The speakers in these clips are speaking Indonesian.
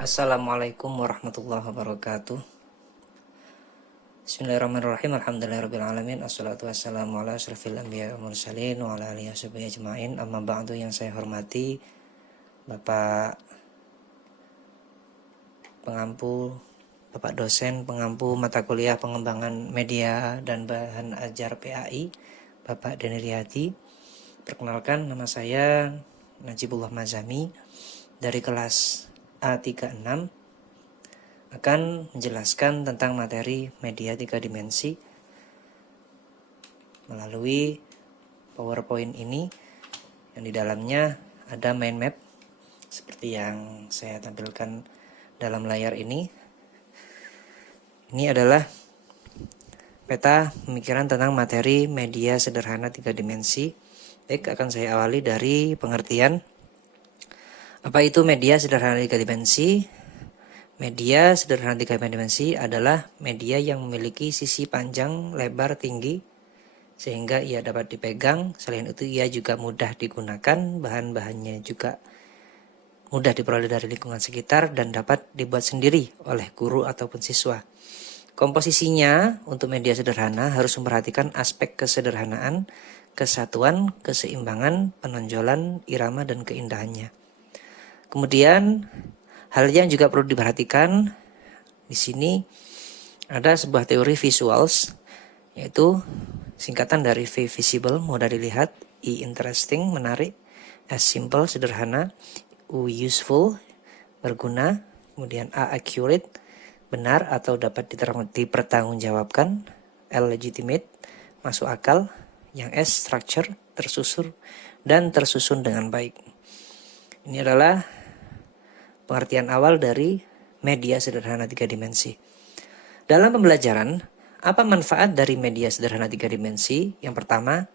Assalamualaikum warahmatullahi wabarakatuh. Bismillahirrahmanirrahim. Alhamdulillahirrahmanirrahim. Assalatu wassalamu ala asrafil anbiya wa mursalin wa ala alihi washabihi ajma'in. Amma ba'du, yang saya hormati Bapak pengampu, Bapak dosen pengampu mata kuliah pengembangan media dan bahan ajar PAI, Bapak Deni Riyadi. Perkenalkan, nama saya Najibullah Mazami dari kelas A36, akan menjelaskan tentang materi media 3 dimensi melalui PowerPoint ini, yang di dalamnya ada mind map seperti yang saya tampilkan dalam layar ini. Ini adalah peta pemikiran tentang materi media sederhana 3 dimensi. Baik, akan saya awali dari pengertian. Apa itu media sederhana 3 dimensi? Media sederhana 3 dimensi adalah media yang memiliki sisi panjang, lebar, tinggi, sehingga ia dapat dipegang. Selain itu, ia juga mudah digunakan, bahan-bahannya juga mudah diperoleh dari lingkungan sekitar dan dapat dibuat sendiri oleh guru ataupun siswa. Komposisinya untuk media sederhana harus memperhatikan aspek kesederhanaan, kesatuan, keseimbangan, penonjolan, irama, dan keindahannya. Kemudian, hal yang juga perlu diperhatikan di sini ada sebuah teori visuals, yaitu singkatan dari V visible, mudah dilihat, I interesting, menarik, S simple, sederhana, U useful, berguna, kemudian A accurate, benar atau dapat dipertanggungjawabkan, L legitimate, masuk akal, yang S structure, tersusun dan tersusun dengan baik. Ini adalah pengertian awal dari media sederhana 3 dimensi. Dalam pembelajaran, apa manfaat dari media sederhana 3 dimensi? Yang pertama,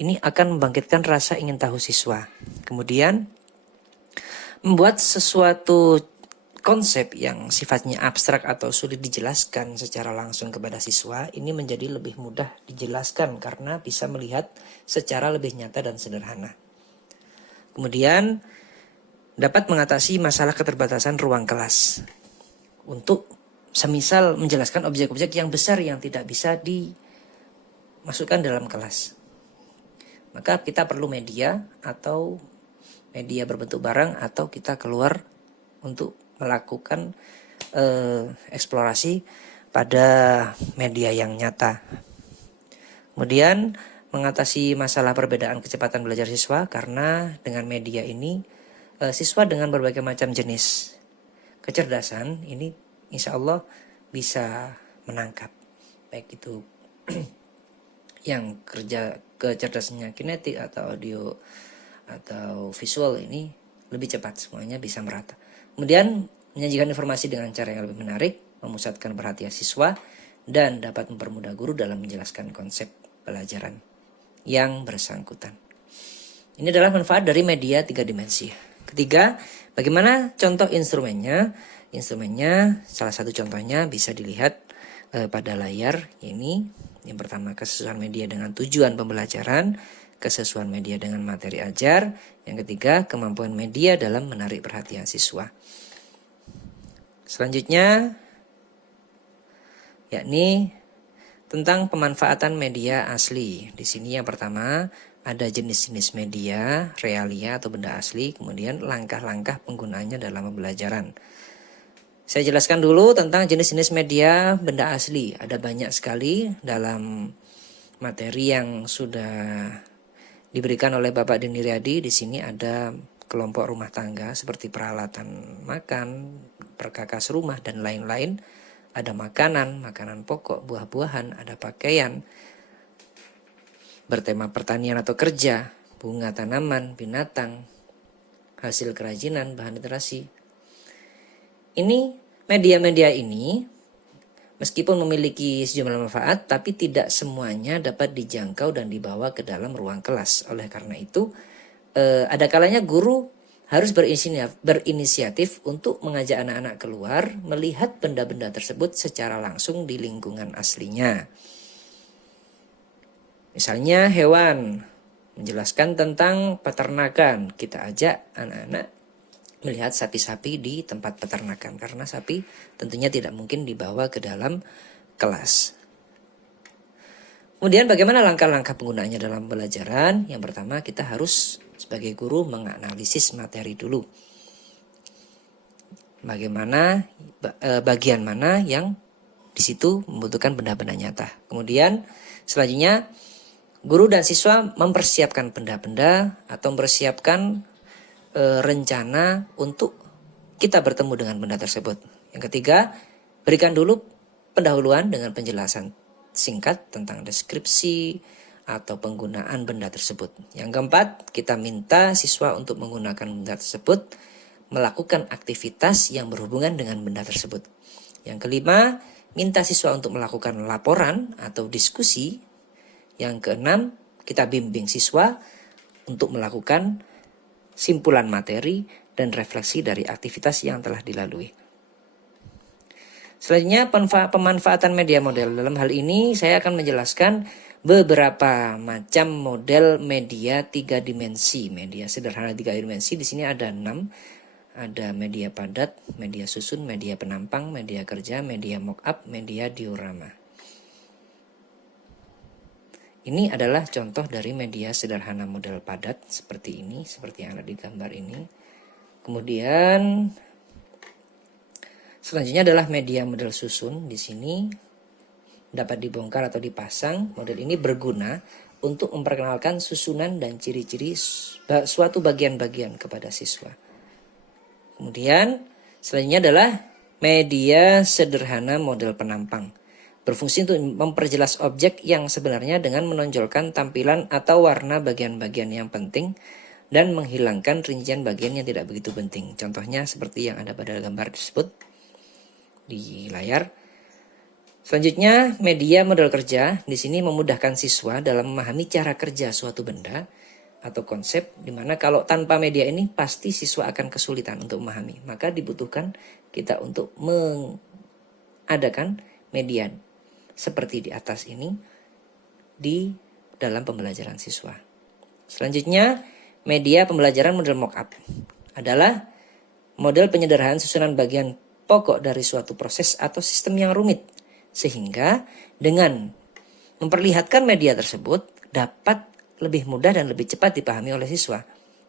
ini akan membangkitkan rasa ingin tahu siswa. Kemudian, membuat sesuatu konsep yang sifatnya abstrak atau sulit dijelaskan secara langsung kepada siswa, ini menjadi lebih mudah dijelaskan karena bisa melihat secara lebih nyata dan sederhana. Kemudian, dapat mengatasi masalah keterbatasan ruang kelas. Untuk semisal menjelaskan objek-objek yang besar yang tidak bisa dimasukkan dalam kelas, maka kita perlu media atau media berbentuk barang, atau kita keluar untuk melakukan eksplorasi pada media yang nyata. Kemudian mengatasi masalah perbedaan kecepatan belajar siswa, karena dengan media ini siswa dengan berbagai macam jenis kecerdasan ini insya Allah bisa menangkap, baik itu yang kerja kecerdasannya kinetik atau audio atau visual, ini lebih cepat, semuanya bisa merata. Kemudian menyajikan informasi dengan cara yang lebih menarik, memusatkan perhatian siswa, dan dapat mempermudah guru dalam menjelaskan konsep pelajaran yang bersangkutan. Ini adalah manfaat dari media 3 dimensi. Ketiga, bagaimana contoh instrumennya? Instrumennya, salah satu contohnya bisa dilihat pada layar ini. Yang pertama, kesesuaian media dengan tujuan pembelajaran, kesesuaian media dengan materi ajar. Yang ketiga, kemampuan media dalam menarik perhatian siswa. Selanjutnya, yakni tentang pemanfaatan media asli. Di sini yang pertama, ada jenis-jenis media, realia atau benda asli, kemudian langkah-langkah penggunaannya dalam pembelajaran. Saya jelaskan dulu tentang jenis-jenis media benda asli. Ada banyak sekali dalam materi yang sudah diberikan oleh Bapak Deni Riyadi. Di sini ada kelompok rumah tangga seperti peralatan makan, perkakas rumah, dan lain-lain. Ada makanan, makanan pokok, buah-buahan, ada pakaian, bertema pertanian atau kerja, bunga, tanaman, binatang, hasil kerajinan, bahan literasi. Ini media-media ini meskipun memiliki sejumlah manfaat, tapi tidak semuanya dapat dijangkau dan dibawa ke dalam ruang kelas. Oleh karena itu, ada kalanya guru harus berinisiatif untuk mengajak anak-anak keluar melihat benda-benda tersebut secara langsung di lingkungan aslinya. Misalnya hewan, menjelaskan tentang peternakan, kita ajak anak-anak melihat sapi-sapi di tempat peternakan, karena sapi tentunya tidak mungkin dibawa ke dalam kelas. Kemudian bagaimana langkah-langkah penggunaannya dalam pembelajaran? Yang pertama, kita harus sebagai guru menganalisis materi dulu. Bagaimana bagian mana yang di situ membutuhkan benda-benda nyata. Kemudian selanjutnya guru dan siswa mempersiapkan benda-benda atau mempersiapkan rencana untuk kita bertemu dengan benda tersebut. Yang ketiga, berikan dulu pendahuluan dengan penjelasan singkat tentang deskripsi atau penggunaan benda tersebut. Yang keempat, kita minta siswa untuk menggunakan benda tersebut melakukan aktivitas yang berhubungan dengan benda tersebut. Yang kelima, minta siswa untuk melakukan laporan atau diskusi. Yang keenam, kita bimbing siswa untuk melakukan simpulan materi dan refleksi dari aktivitas yang telah dilalui. Selanjutnya, pemanfaatan media model. Dalam hal ini saya akan menjelaskan beberapa macam model media 3 dimensi. Media sederhana 3 dimensi di sini ada 6. Ada media padat, media susun, media penampang, media kerja, media mock-up, media diorama. Ini adalah contoh dari media sederhana model padat seperti ini, seperti yang ada di gambar ini. Kemudian selanjutnya adalah media model susun. Di sini dapat dibongkar atau dipasang. Model ini berguna untuk memperkenalkan susunan dan ciri-ciri suatu bagian-bagian kepada siswa. Kemudian selanjutnya adalah media sederhana model penampang. Berfungsi untuk memperjelas objek yang sebenarnya dengan menonjolkan tampilan atau warna bagian-bagian yang penting dan menghilangkan rincian bagian yang tidak begitu penting. Contohnya seperti yang ada pada gambar tersebut di layar. Selanjutnya, media model kerja. Di sini memudahkan siswa dalam memahami cara kerja suatu benda atau konsep, di mana kalau tanpa media ini pasti siswa akan kesulitan untuk memahami. Maka dibutuhkan kita untuk mengadakan media seperti di atas ini di dalam pembelajaran siswa. Selanjutnya, media pembelajaran model mock-up adalah model penyederhanaan susunan bagian pokok dari suatu proses atau sistem yang rumit, sehingga dengan memperlihatkan media tersebut dapat lebih mudah dan lebih cepat dipahami oleh siswa.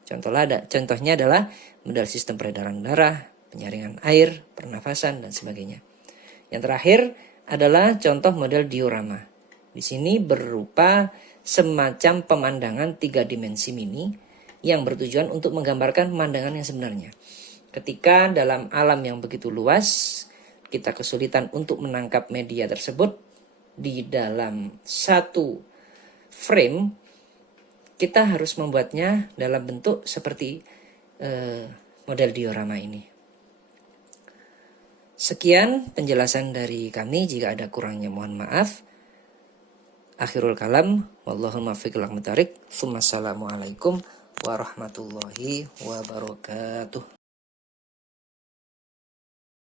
Contohnya adalah model sistem peredaran darah, penyaringan air, pernafasan, dan sebagainya. Yang terakhir adalah contoh model diorama. Di sini berupa semacam pemandangan 3 dimensi mini yang bertujuan untuk menggambarkan pemandangan yang sebenarnya. Ketika dalam alam yang begitu luas, kita kesulitan untuk menangkap media tersebut di dalam satu frame, kita harus membuatnya dalam bentuk seperti model diorama ini. Sekian penjelasan dari kami, jika ada kurangnya mohon maaf. Akhirul kalam, wallahul muwaffiq ila aqwamit thoriq. Assalamualaikum warahmatullahi wabarakatuh.